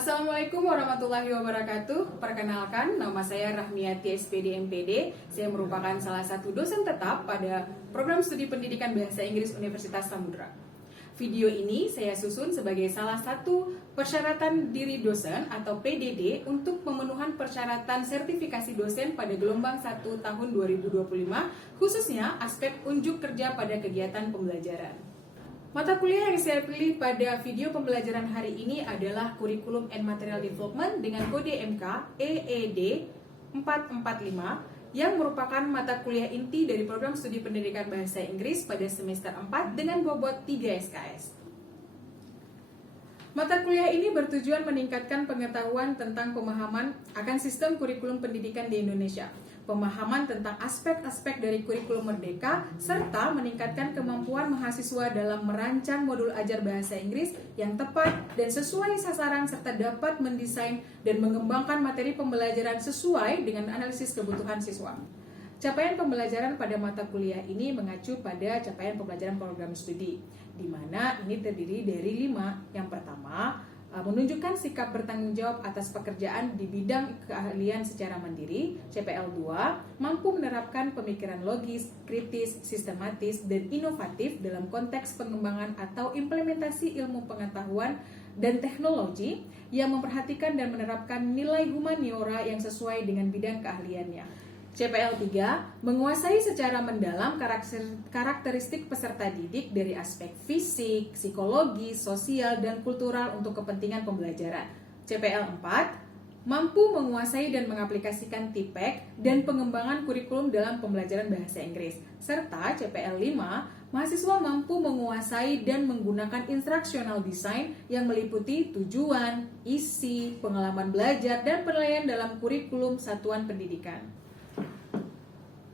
Assalamualaikum warahmatullahi wabarakatuh. Perkenalkan, nama saya Rahmiati SPD MPD. Saya merupakan salah satu dosen tetap pada program studi pendidikan bahasa Inggris Universitas Samudra. Video ini saya susun sebagai salah satu persyaratan diri dosen atau PDD untuk pemenuhan persyaratan sertifikasi dosen pada gelombang 1 tahun 2025, khususnya aspek unjuk kerja pada kegiatan pembelajaran. Mata kuliah yang saya pilih pada video pembelajaran hari ini adalah Curriculum and Material Development dengan kode MK EED 445 yang merupakan mata kuliah inti dari program studi pendidikan bahasa Inggris pada semester 4 dengan bobot 3 SKS. Mata kuliah ini bertujuan meningkatkan pengetahuan tentang pemahaman akan sistem kurikulum pendidikan di Indonesia, pemahaman tentang aspek-aspek dari kurikulum merdeka, serta meningkatkan kemampuan mahasiswa dalam merancang modul ajar bahasa Inggris yang tepat dan sesuai sasaran serta dapat mendesain dan mengembangkan materi pembelajaran sesuai dengan analisis kebutuhan siswa. Capaian pembelajaran pada mata kuliah ini mengacu pada capaian pembelajaran program studi, di mana ini terdiri dari 5. Yang pertama, menunjukkan sikap bertanggung jawab atas pekerjaan di bidang keahlian secara mandiri. CPL 2, mampu menerapkan pemikiran logis, kritis, sistematis, dan inovatif dalam konteks pengembangan atau implementasi ilmu pengetahuan dan teknologi yang memperhatikan dan menerapkan nilai humaniora yang sesuai dengan bidang keahliannya. CPL 3, menguasai secara mendalam karakteristik peserta didik dari aspek fisik, psikologi, sosial, dan kultural untuk kepentingan pembelajaran. CPL 4, mampu menguasai dan mengaplikasikan TPEK dan pengembangan kurikulum dalam pembelajaran bahasa Inggris. Serta CPL 5, mahasiswa mampu menguasai dan menggunakan instructional design yang meliputi tujuan, isi, pengalaman belajar, dan penilaian dalam kurikulum satuan pendidikan.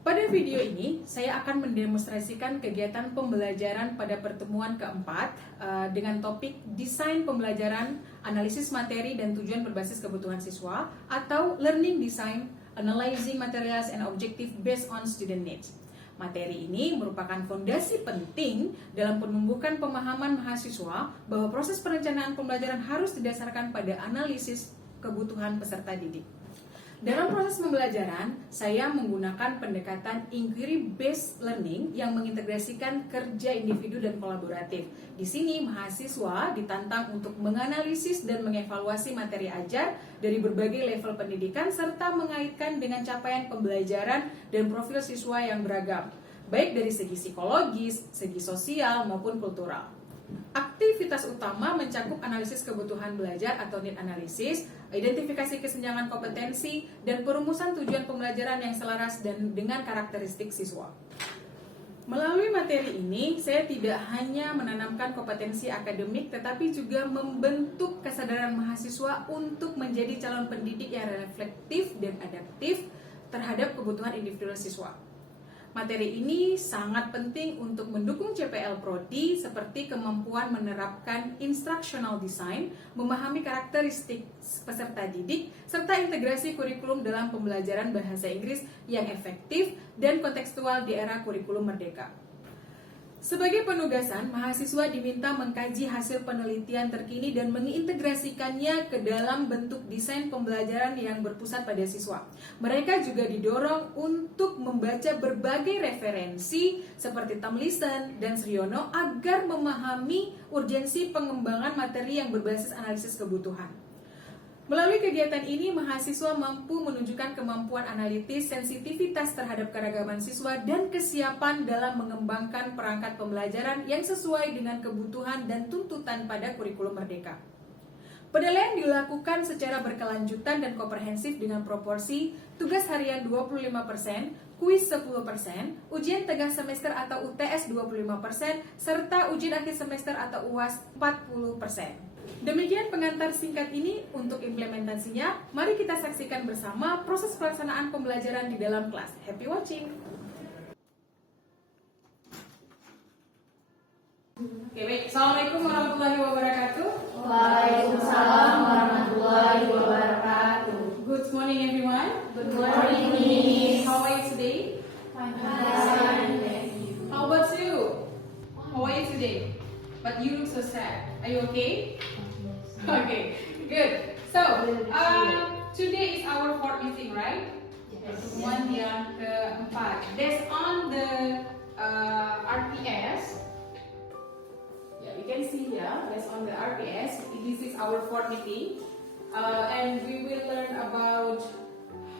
Pada video ini, saya akan mendemonstrasikan kegiatan pembelajaran pada pertemuan keempat dengan topik Desain Pembelajaran, Analisis Materi dan Tujuan Berbasis Kebutuhan Siswa atau Learning Design, Analyzing Materials and Objective Based on Student Needs. Materi ini merupakan fondasi penting dalam penumbuhan pemahaman mahasiswa bahwa proses perencanaan pembelajaran harus didasarkan pada analisis kebutuhan peserta didik. Dalam proses pembelajaran, saya menggunakan pendekatan inquiry-based learning yang mengintegrasikan kerja individu dan kolaboratif. Di sini, mahasiswa ditantang untuk menganalisis dan mengevaluasi materi ajar dari berbagai level pendidikan serta mengaitkan dengan capaian pembelajaran dan profil siswa yang beragam, baik dari segi psikologis, segi sosial, maupun kultural. Aktivitas utama mencakup analisis kebutuhan belajar atau need analysis, identifikasi kesenjangan kompetensi, dan perumusan tujuan pembelajaran yang selaras dan dengan karakteristik siswa. Melalui materi ini, saya tidak hanya menanamkan kompetensi akademik, tetapi juga membentuk kesadaran mahasiswa untuk menjadi calon pendidik yang reflektif dan adaptif terhadap kebutuhan individual siswa. Materi ini sangat penting untuk mendukung CPL Prodi seperti kemampuan menerapkan instructional design, memahami karakteristik peserta didik, serta integrasi kurikulum dalam pembelajaran bahasa Inggris yang efektif dan kontekstual di era kurikulum merdeka. Sebagai penugasan, mahasiswa diminta mengkaji hasil penelitian terkini dan mengintegrasikannya ke dalam bentuk desain pembelajaran yang berpusat pada siswa. Mereka juga didorong untuk membaca berbagai referensi seperti Tomlinson dan Sriono agar memahami urgensi pengembangan materi yang berbasis analisis kebutuhan. Melalui kegiatan ini, mahasiswa mampu menunjukkan kemampuan analitis, sensitivitas terhadap keragaman siswa, dan kesiapan dalam mengembangkan perangkat pembelajaran yang sesuai dengan kebutuhan dan tuntutan pada kurikulum merdeka. Penilaian dilakukan secara berkelanjutan dan komprehensif dengan proporsi tugas harian 25%, kuis 10%, ujian tengah semester atau UTS 25%, serta ujian akhir semester atau UAS 40%. Demikian pengantar singkat ini. Untuk implementasinya, mari kita saksikan bersama proses pelaksanaan pembelajaran di dalam kelas. Happy watching! Oke, baik. Assalamualaikum warahmatullahi wabarakatuh. Waalaikumsalam warahmatullahi wabarakatuh. Good morning, everyone. Good morning, Miss. How are you today? Fine, thank you. How about you? How are you today? But you look so sad. Are you okay? Okay, good. So, today is our fourth meeting, right? Pertemuan yang keempat. Based on the RPS, yeah, you can see here. Based on the RPS, this is our fourth meeting, and we will learn about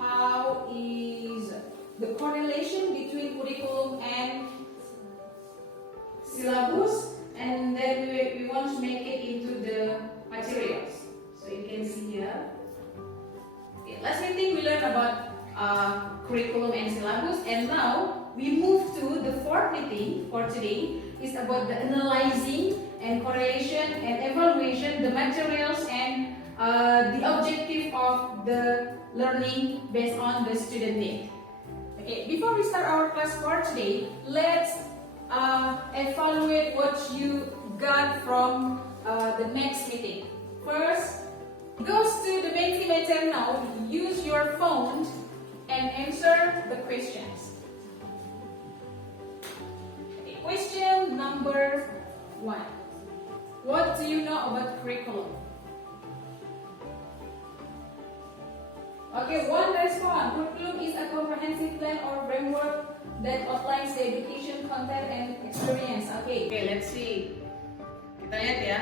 how is the correlation between curriculum and syllabus, and then we want to make it into the materials. So you can see here. Okay, last meeting we learned about curriculum and syllabus, and now we move to the fourth meeting for today. Is about the analyzing and correlation and evaluation the materials and the objective of the learning based on the student need. Okay, before we start our class for today, let's evaluate what you got from the next meeting. First, goes to the Mentimeter now. Use your phone and answer the questions. Okay, question number 1. What do you know about curriculum? Okay, one response. Curriculum is a comprehensive plan or framework that outlines the education, content, and experience. Okay, let's see. Kita lihat ya.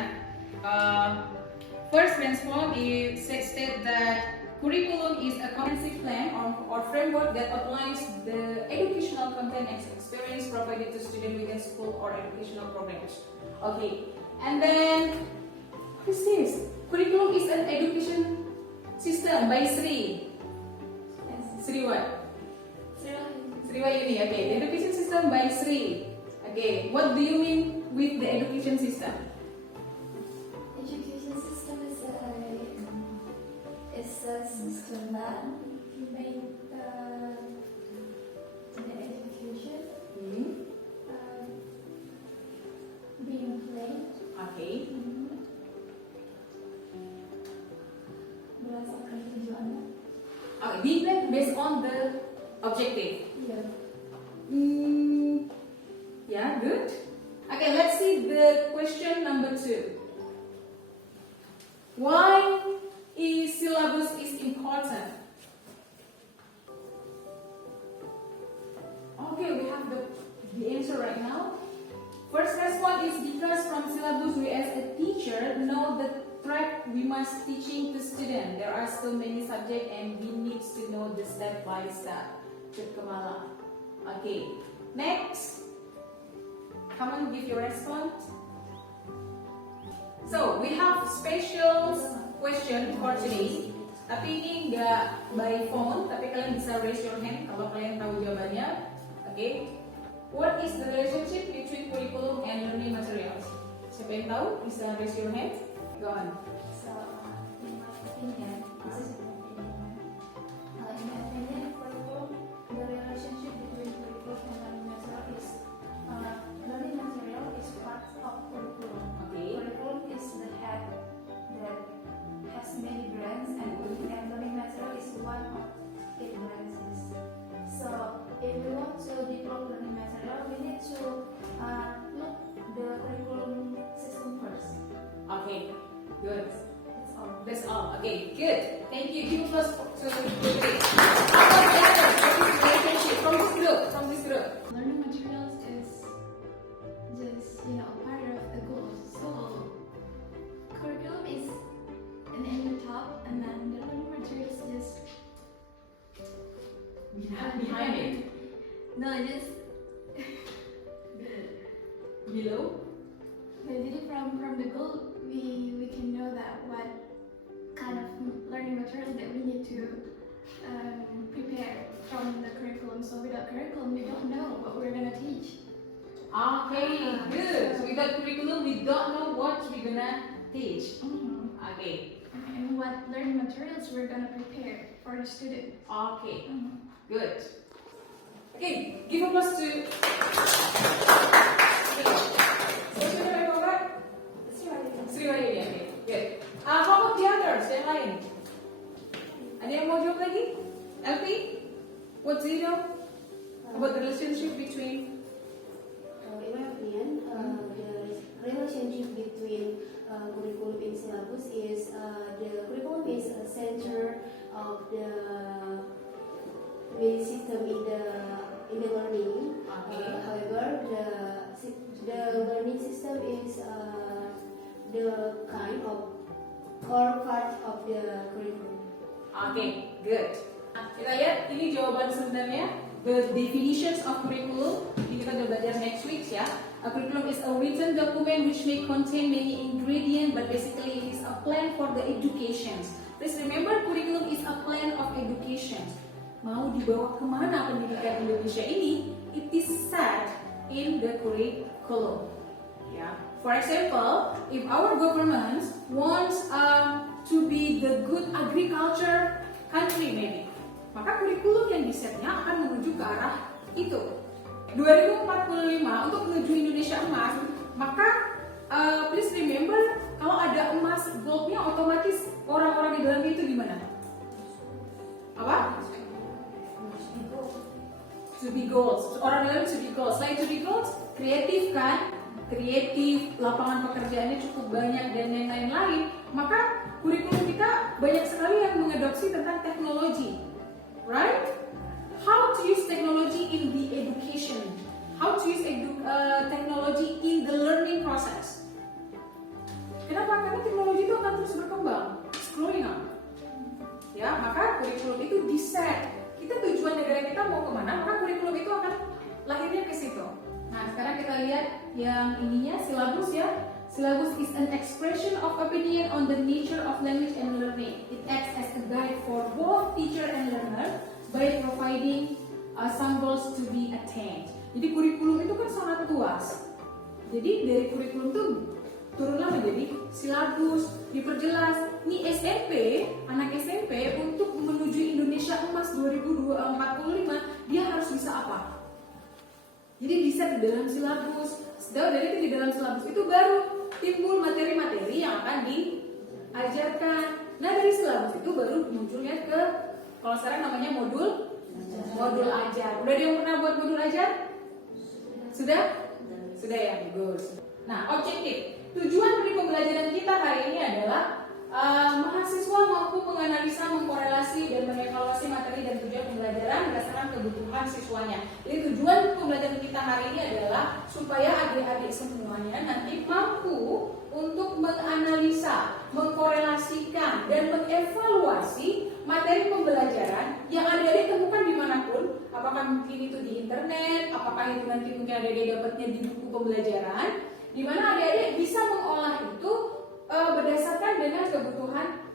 First response is state that curriculum is a comprehensive plan or framework that outlines the educational content and experience provided to students within school or educational programs. Okay, and then what is this? Curriculum is an education system by Sri. Sri what? Sri Wahyuni. Okay, the education system by Sri. Okay, what do you mean with the education system? Education system is a system that made the education being played. Okay. Berdasarkan tujuannya. Okay, being played based on the objective. Yeah. Yeah, good. Okay, let's see the question number 2. Why is syllabus is important? Okay, we have the answer right now. First response is because from syllabus we as a teacher know the track we must teaching to student. There are so many subjects and we need to know the step by step. Kemala. Okay, next. Come on, give your response. So we have special question for today. Tapi ini nggak by phone, tapi kalian bisa raise your hand kalau kalian tahu jawabannya. Okay. What is the relationship between curriculum and learning materials? Siapa yang tahu? Bisa raise your hand. Go on. So, in my opinion, this is my opinion. In my opinion, curriculum, the relationship between curriculum and learning material is part of curriculum. Okay. Curriculum is the head that has many brands, and learning material is one of its branches. So, if we want to develop learning material, we need to look the curriculum system first. Okay. Good. That's all. That's all. Okay. Good. Thank you. Give us to Putri. How about the other? What is the relationship from this group? From this group. Learning materials is just, part of the goals. So, curriculum is in the top, and then the learning materials just Behind it. No, just Below. Jadi from the goal, we can know that what kind of learning materials that we need to prepare from the curriculum. So without curriculum, we don't know what we're gonna teach. Okay. Good. So without curriculum, we don't know what we're gonna teach. Okay. And what learning materials we're gonna prepare for the student. Okay. Good. Okay. Give applause to. What's your name, Robert? Sri Wahyuni. Okay. Good. How about the others? Yang lain? Ada yang mau jawab lagi? LP? What do you know about the relationship between? In my opinion, the relationship between curriculum and syllabus is the curriculum is system is the kind of core part of the curriculum. Oke, good. Nah, kita lihat ini jawaban sebenarnya. The definitions of curriculum. Ini kita udah belajar next week ya. A curriculum is a written document which may contain many ingredients, but basically it is a plan for the education. Please remember, curriculum is a plan of education. Mau dibawa kemana pendidikan Indonesia ini? It is set in the curriculum. Yeah. For example, if our government wants to be the good agriculture country maybe, maka kurikulum yang disetnya akan menuju ke arah itu. 2045 untuk menuju Indonesia emas, maka please remember kalau ada emas goldnya otomatis orang-orang di dalamnya itu gimana? Apa? To be gold. Orang dalamnya to be gold. Selain to be gold, kreatif kan? Kreatif, lapangan pekerjaannya cukup banyak dan yang lain-lain. Maka kurikulum kita banyak sekali yang mengadopsi tentang teknologi. Right? How to use technology in the education? How to use technology in the learning process? Kenapa? Karena teknologi itu akan terus berkembang, it's growing up. Ya, maka kurikulum itu di-set. Kita tujuan negara kita mau kemana, maka kurikulum itu akan lahirnya ke situ. Nah, sekarang kita lihat yang ininya, silabus ya. Syllabus is an expression of opinion on the nature of language and learning. It acts as a guide for both teacher and learner by providing some goals to be attained. Jadi kurikulum itu kan sangat luas. Jadi dari kurikulum itu turunlah menjadi silabus, diperjelas. Nih SMP, anak SMP untuk menuju Indonesia Emas 2045 dia harus bisa apa? Jadi bisa di dalam silabus. Setelah dari itu di dalam silabus itu baru timbul materi-materi yang akan diajarkan. Nah dari silabus itu baru munculnya ke, kalau sekarang namanya modul ajar. Udah ada yang pernah buat modul ajar? Sudah? Sudah ya, bagus. Nah objektif, tujuan dari pembelajaran kita hari ini adalah mahasiswa mampu menganalisa, mengkorelasi, dan mengevaluasi materi dan tujuan pembelajaran berdasarkan kebutuhan siswanya. Jadi tujuan pembelajaran kita hari ini adalah supaya adik-adik semuanya nanti mampu untuk menganalisa, mengkorelasikan, dan mengevaluasi materi pembelajaran yang adik-adik temukan dimanapun. Apakah mungkin itu di internet, apakah itu nanti mungkin adik-adik dapatnya di buku pembelajaran, di mana adik-adik bisa mengolah itu berdasarkan dengan kebutuhan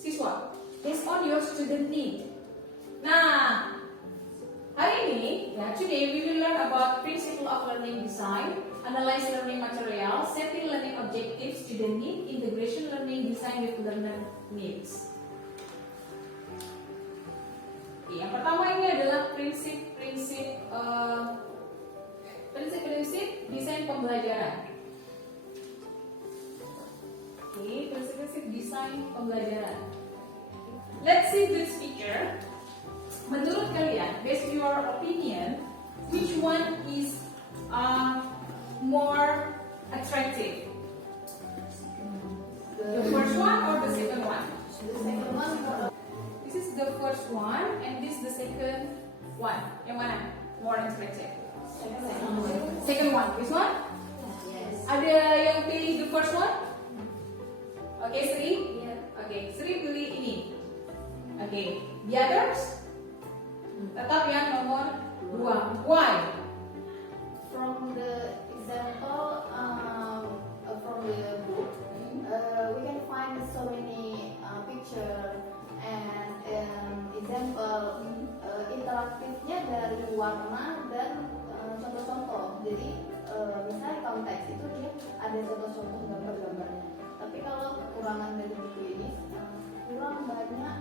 siswa, based on your student need. Nah, hari ini, today we will learn about principle of learning design, analyze learning material, setting learning objectives, student need, integration learning design with learner needs. Yang pertama ini adalah prinsip desain pembelajaran. Oke, prinsip desain pembelajaran. Let's see this picture. Menurut kalian, based on your opinion, which one is more attractive? The first one or the second one? The second one. This is the first one, and this the second one. Yang mana? More attractive. Second one. This one? Yes. Ada yang pilih the first one? Oke, Sri? Yeah. Oke, Sri pilih ini. Oke, the others? Tetap yang nomor 2. Why? From the example from the book, we can find so many picture and example interaktifnya dari warna dan contoh-contoh. Jadi misalnya konteks itu dia ada contoh-contoh gambar-gambarnya. Tapi kalau kekurangan dari buku ini kurang banyak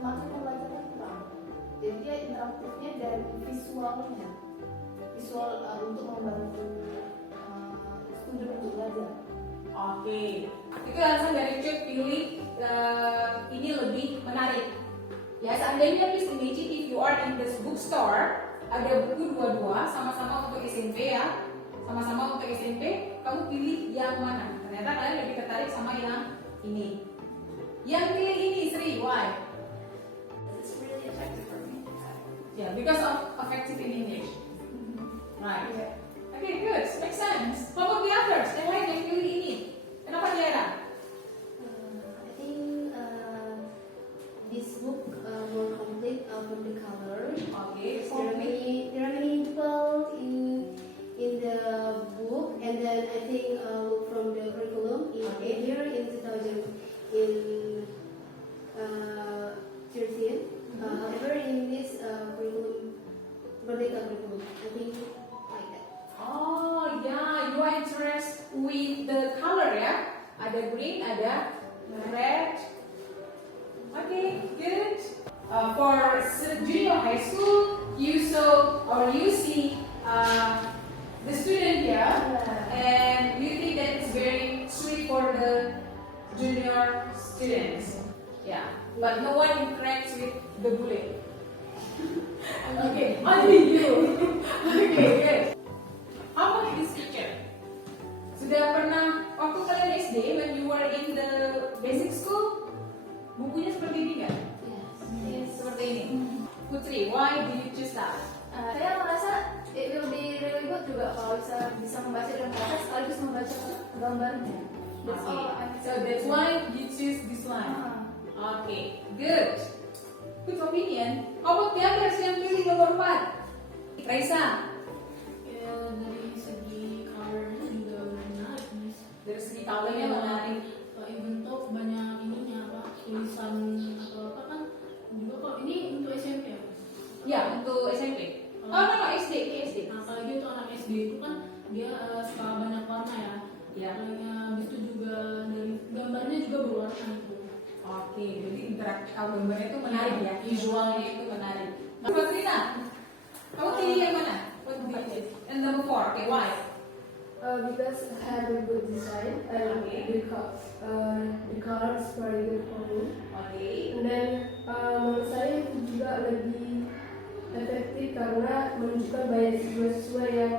materi pembelajaran kurang. Jadi dia interaktifnya dari visualnya, visual untuk membantu student untuk belajar. Oke, itu alasan dari Cuk pilih ini lebih menarik. Ya, seandainya please imagine if you are in this bookstore, ada buku dua-dua sama-sama untuk SMP ya, sama-sama untuk SMP, kamu pilih yang mana? Ternyata kalian lebih tertarik sama yang ini. Yang pilih ini, Sri, why? It's really effective for me. Yeah, because of effective in English. Right. Yeah. Okay, good. Makes sense. How about the with the color ya. Ada green, ada red. Okay, good. For junior high school, you see the student here, and you think that it's very sweet for the junior students. Yeah, but no one interacts with the bully. Okay, only you. Okay, good. How about this picture? Sudah pernah waktu kalian SD, when you were in the basic school, bukunya seperti ini kan? Yes. Seperti ini. Putri, why do you choose that? Saya merasa it will be really good juga kalau bisa membaca dengan kata sekaligus membaca gambarnya. That's Okay, all I so that's why you choose this one. Okay, good. Good opinion. How about the others yang pilih nomor 4? Raisa, Ya, dari segi colornya juga menarik nih. dari segi colornya menarik. Even though banyak ininya apa tulisan atau apa kan juga kok ini untuk SMP ya. Ya, untuk SMP. Oh, no, SD, ini SD. Nah, apalagi untuk anak SD itu kan dia suka banyak warna ya. Ya. Habis itu juga dari gambarnya juga berwarna itu. Oke, jadi interaktif gambarnya itu menarik ya, visualnya itu menarik. Mbak Fatrina, kamu pilih yang mana? What do you choose? And number 4, okay, why? Because it had a good design and Okay. the color is very good for me. Okay. And then menurut saya itu juga lebih efektif karena menunjukkan banyak siswa-siswa yang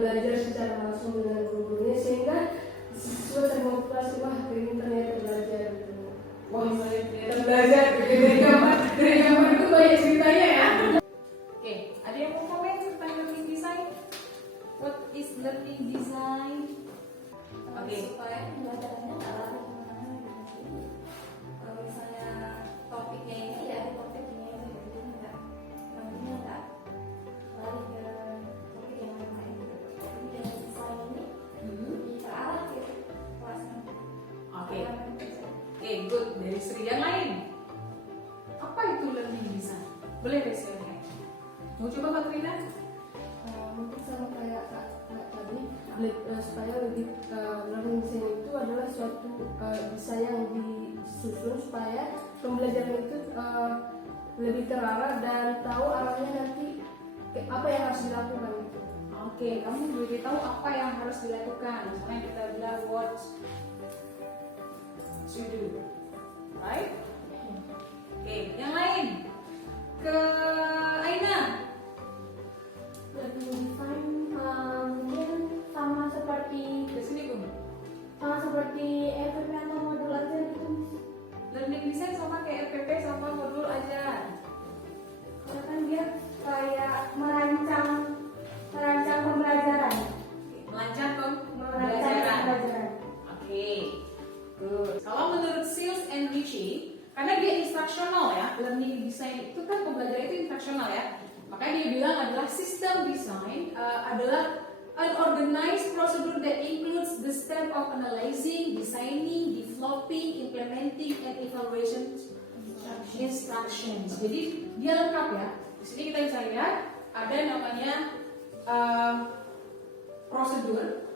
belajar secara langsung dengan guru-gurunya sehingga siswa termotivasi wah ini ternyata belajar gitu. Wah, saya ternyata belajar dari gambar itu banyak ceritanya ya. Oke, ada yang mau komen tentang learning design? What is learning design? Oke. Supaya pembelajarannya nggak lari kemana-mana gitu. Kalau misalnya topiknya ini dari topiknya itu jadi nantinya nggak lari ke topik yang lain gitu. Jadi dengan desain ini lebih terarah gitu kelasnya. Oke. Oke, good. Dari Sri yang lain. Apa itu learning design? Boleh deh silahkan. Mau coba Katrina? Mungkin sama kayak kak tadi supaya lebih learning design itu adalah suatu desain yang disusun supaya pembelajaran itu lebih terarah dan tahu arahnya nanti apa yang harus dilakukan gitu. Oke, kamu lebih tahu apa yang harus dilakukan. Misalnya kita bilang what to do, right? Oke, yang lain. Ke Aina. Learning design mungkin sama seperti Di sini Bung. FPP atau modul aja gitu. Learning design sama kayak RPP sama modul aja. Karena kan dia kayak merancang pembelajaran. Melancang pembelajaran. Oke, good. Kalau menurut Seals and Ritchie, karena dia instruksional ya, learning design itu kan pembelajaran itu instruksional ya. Makanya dia bilang adalah system design adalah an organized procedure that includes the step of analyzing, designing, developing, implementing, and evaluation instructions. Jadi dia lengkap ya. Di sini kita bisa lihat ada namanya prosedur.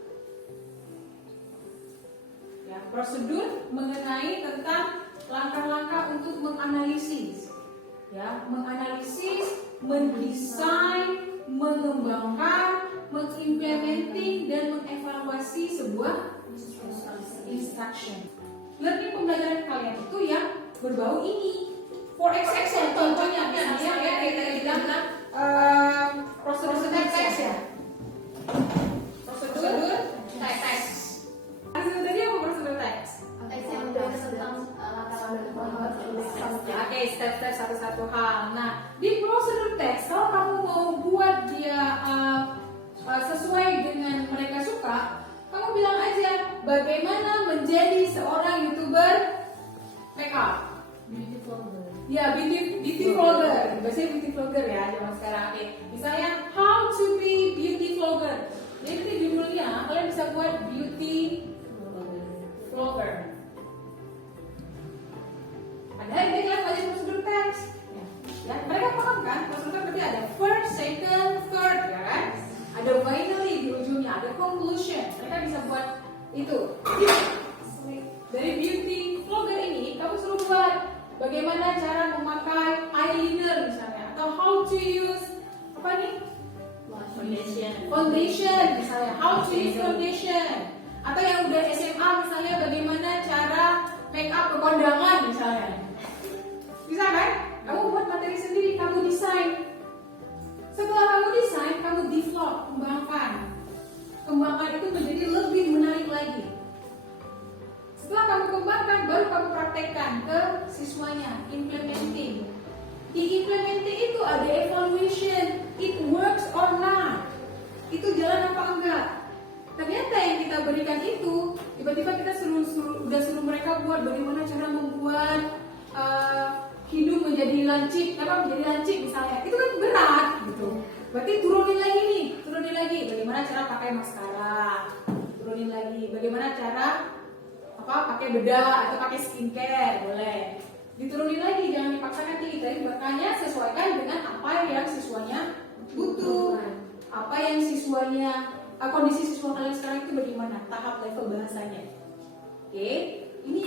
Ya, prosedur mengenai tentang langkah-langkah untuk menganalisis, ya, mendesain, mengembangkan, mengimplementing dan mengevaluasi sebuah instruction. Learning pembelajaran kalian itu yang berbau ini. For example, contohnya misalnya ya kita bilang prosedur teks ya. Prosedur teks. Prosedur tadi apa prosedur teks? Teks yang membahas tentang latar belakang. Oke, step-step satu-satu hal. Nah, di prosedur teks, kalau kamu mau buat dia sesuai dengan mereka suka, kamu bilang aja bagaimana menjadi seorang YouTuber makeup. Beauty vlogger. Ya, beauty vlogger. Biasanya beauty vlogger ya zaman sekarang. Oke, misalnya how to be beauty vlogger. Jadi ini judulnya kalian bisa buat beauty vlogger. Padahal ini kalian baca prosedur teks. Ya, mereka paham kan? Prosedur berarti ada first, second, third, ya kan? Ada finally di ujungnya, ada conclusion. Mereka bisa buat itu. Dari beauty vlogger ini, kamu suruh buat bagaimana cara memakai eyeliner misalnya, atau how to use apa nih? Foundation misalnya, how to use foundation. Atau yang udah SMA misalnya, bagaimana cara make up ke kondangan misalnya. Bisa kan? Kamu buat materi sendiri, kamu desain. Setelah kamu desain, kamu develop, kembangkan. Kembangkan itu menjadi lebih menarik lagi. Setelah kamu kembangkan, baru kamu praktekkan ke siswanya, implementing. Di implementing itu ada evaluation, it works or not. Itu jalan apa enggak? Ternyata yang kita berikan itu, tiba-tiba kita udah suruh mereka buat bagaimana cara membuat hidung menjadi lancip, apa menjadi lancip misalnya. Itu kan berat gitu. Berarti turunin lagi, bagaimana cara pakai maskara, turunin lagi, bagaimana cara pakai bedak atau pakai skincare, boleh. Diturunin lagi, jangan dipaksakan tinggi. Tapi makanya sesuaikan dengan apa yang siswanya butuh, apa yang siswanya, kondisi siswa kalian sekarang itu bagaimana, tahap level bahasanya. Oke, ini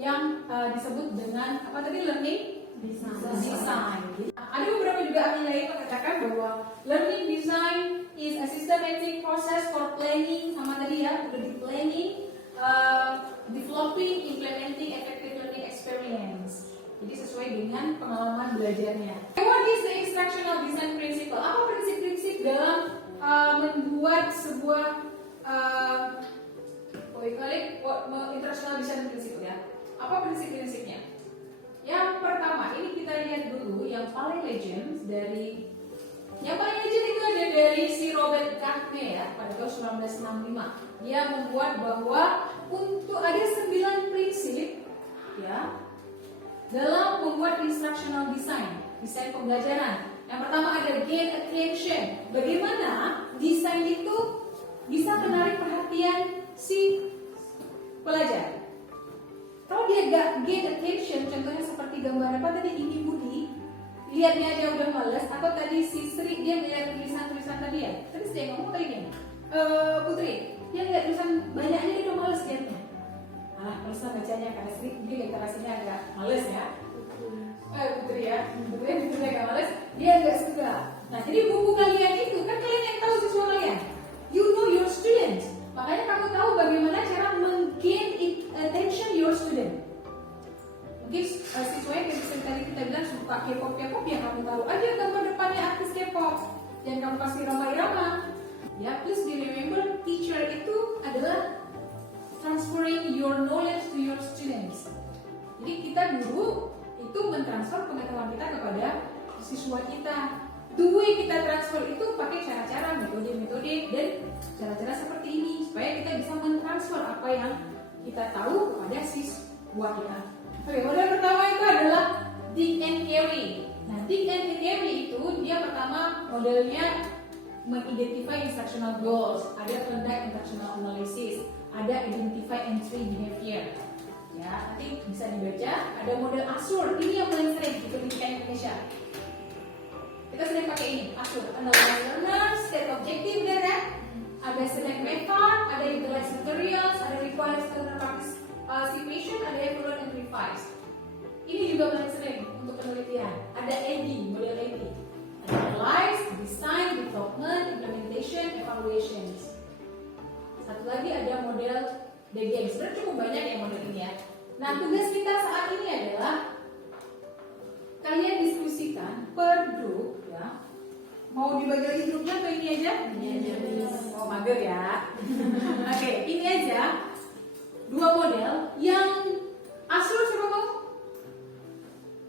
yang disebut dengan apa tadi, learning design. Ada beberapa juga ahli lain mengatakan bahwa learning design is a systematic process for planning, sama tadi ya, udah di planning, developing, implementing effective learning experience. Jadi sesuai dengan pengalaman belajarnya. What is the instructional design principle? Apa prinsip-prinsip dalam membuat sebuah instructional design principle ya? Apa prinsip-prinsipnya? Yang pertama, ini kita lihat dulu yang paling legend dari itu ada dari si Robert Kahne ya, pada tahun 1965. Dia membuat bahwa untuk ada 9 prinsip ya dalam membuat instructional design pembelajaran. Yang pertama ada gain attention. Bagaimana desain itu bisa menarik perhatian si pelajar. Kalau dia gak gain attention, contohnya seperti gambar apa tadi, ini Budi, lihatnya aja udah males, atau tadi si Sri dia lihat tulisan-tulisan tadi ya, tadi saya ngomong tadi kan, Putri, dia lihat tulisan banyaknya dia udah males lihatnya. Males lah bacanya karena Sri dia literasinya agak males ya. Putri ya, Putri agak males, dia agak suka. Nah jadi buku kalian itu kan kalian yang tahu siswa kalian, you know your students, makanya kamu tahu bagaimana cara meng-gain attention your student. Mungkin siswa yang tadi kita bilang suka K-pop ya kamu taruh aja gambar depannya artis K-pop, dan kamu kasih irama-irama. Ya, please remember, teacher itu adalah transferring your knowledge to your students. Jadi kita guru itu mentransfer pengetahuan kita kepada siswa kita. The way kita transfer itu pakai cara-cara, metode-metode, dan cara-cara seperti ini supaya kita bisa mentransfer apa yang kita tahu kepada siswa kita. Oke, model pertama itu adalah think and carry. Nah, think and carry itu dia pertama modelnya mengidentify instructional goals, ada conduct instructional analysis, ada identify entry behavior. Ya, nanti bisa dibaca. Ada model ASUR, ini yang paling sering di pendidikan Indonesia. Kita sering pakai ini, ASUR, Analyze Learner, State Objective dan ada select method, ada utilize materials, ada require student participation, ada evaluate and revise. Ini juga paling sering untuk penelitian. Ada AD, model AD. Analyze, design, development, implementation, evaluations. Satu lagi ada model DGM. Sebenarnya cukup banyak ya model ini ya. Nah, tugas kita saat ini adalah kalian diskusikan per grup ya. Mau dibagi grupnya atau ini aja? Ini aja. Oh, mager ya. Oke, ini aja. 2 model yang ASUR siapa mau?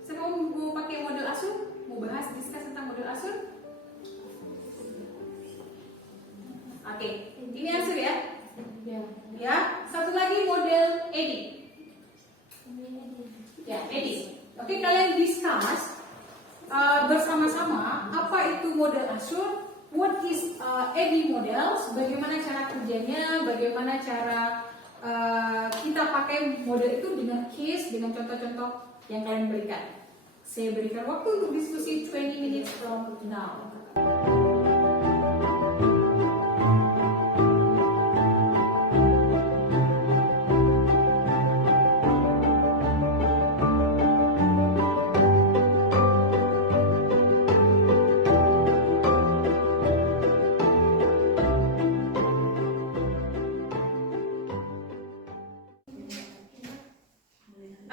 Siapa mau pakai model ASUR? Mau bahas diskus tentang model ASUR? Oke, ini ASUR ya. Ya, satu lagi model EDI. Ya, EDI. Oke, kalian discuss bersama-sama apa itu model ASUR, what is EDI models, bagaimana cara kerjanya, bagaimana cara kita pakai model itu dengan case, dengan contoh-contoh yang kalian berikan. Saya berikan waktu untuk diskusi 20 minutes from now.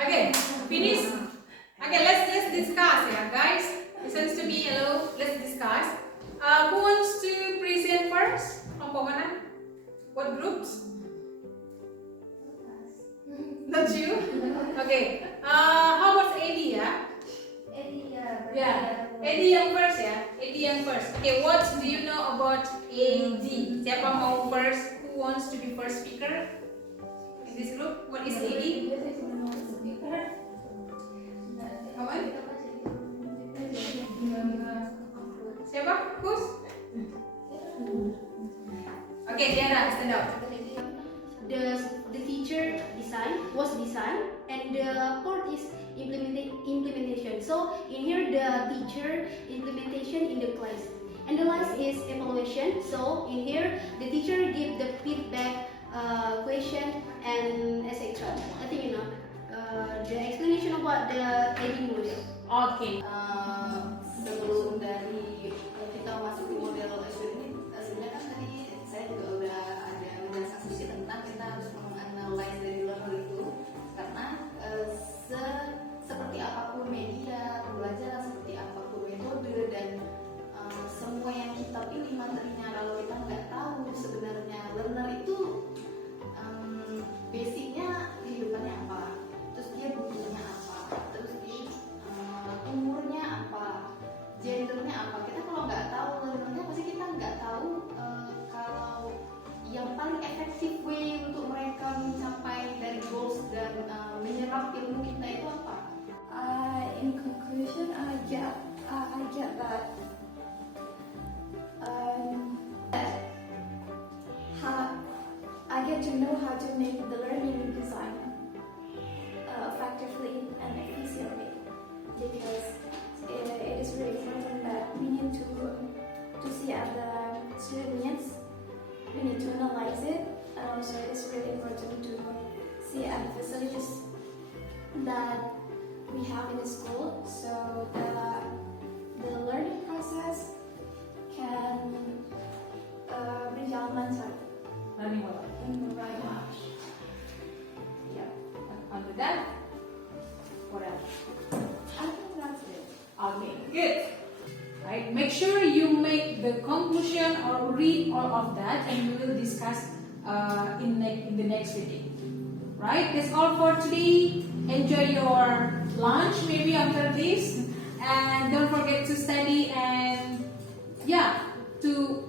Okay, finish. Okay, let's discuss, yeah, guys. Listen to me, hello. Let's discuss. Who wants to present first? Kelompok mana? What groups? Not you. Okay. How about Eddie, yeah? Yeah. Eddie yang first ya. Eddie yang first. Okay, what do you know about AD? Siapa mau first? Who wants to be first speaker in this group? What is AD? Kawan? Siapa? Kus? Okay, Tiara, stand up. The teacher was designed, and the part is implementation. So in here the teacher implementation in the class, and the last is evaluation. So in here the teacher give the feedback, question and etc. I think the explanation about the editing model. Okay. Sebelum dari kita masuk di model SWOT ini, sebenarnya kan tadi saya juga udah ada menjelaskan sedikit tentang kita harus menganalisis dari learner itu, karena seperti apapun media pembelajaran, seperti apapun metode dan semua yang kita pilih materinya, kalau kita nggak tahu sebenarnya learner itu basicnya kehidupannya apa, terus dia butuhnya apa, terus dia umurnya apa, gendernya apa. Kita kalau nggak tahu learnernya, pasti kita nggak tahu kalau yang paling efektif way untuk mereka mencapai dari goals dan menyerap ilmu kita itu apa. In conclusion, I get that I get to know how to make the learning design effectively and efficiently, because it is really important that we need to see at the student needs. We need to analyze it, and also it is really important to see at the facilities that we have in the school, so the learning process can berjalan lancar Learning what? in the right way. Yeah. After that, what else? I think that's it. Okay, good. Right. Make sure you make the conclusion or read all of that, and we will discuss in the next meeting. Right. That's all for today. Enjoy your lunch maybe after this, and don't forget to study and to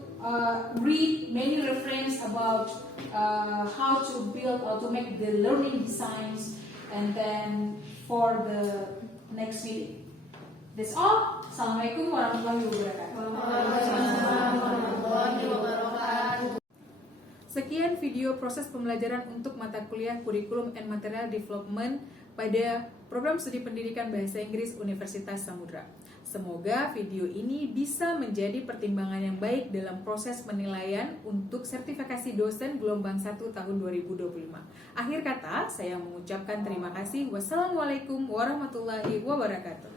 read many reference about how to build or to make the learning designs, and then for the next meeting. That's all. Assalamualaikum warahmatullahi wabarakatuh. Sekian video proses pembelajaran untuk mata kuliah Kurikulum and Material Development pada program studi pendidikan bahasa Inggris Universitas Samudra. Semoga video ini bisa menjadi pertimbangan yang baik dalam proses penilaian untuk sertifikasi dosen gelombang 1 tahun 2025. Akhir kata, saya mengucapkan terima kasih. Wassalamualaikum warahmatullahi wabarakatuh.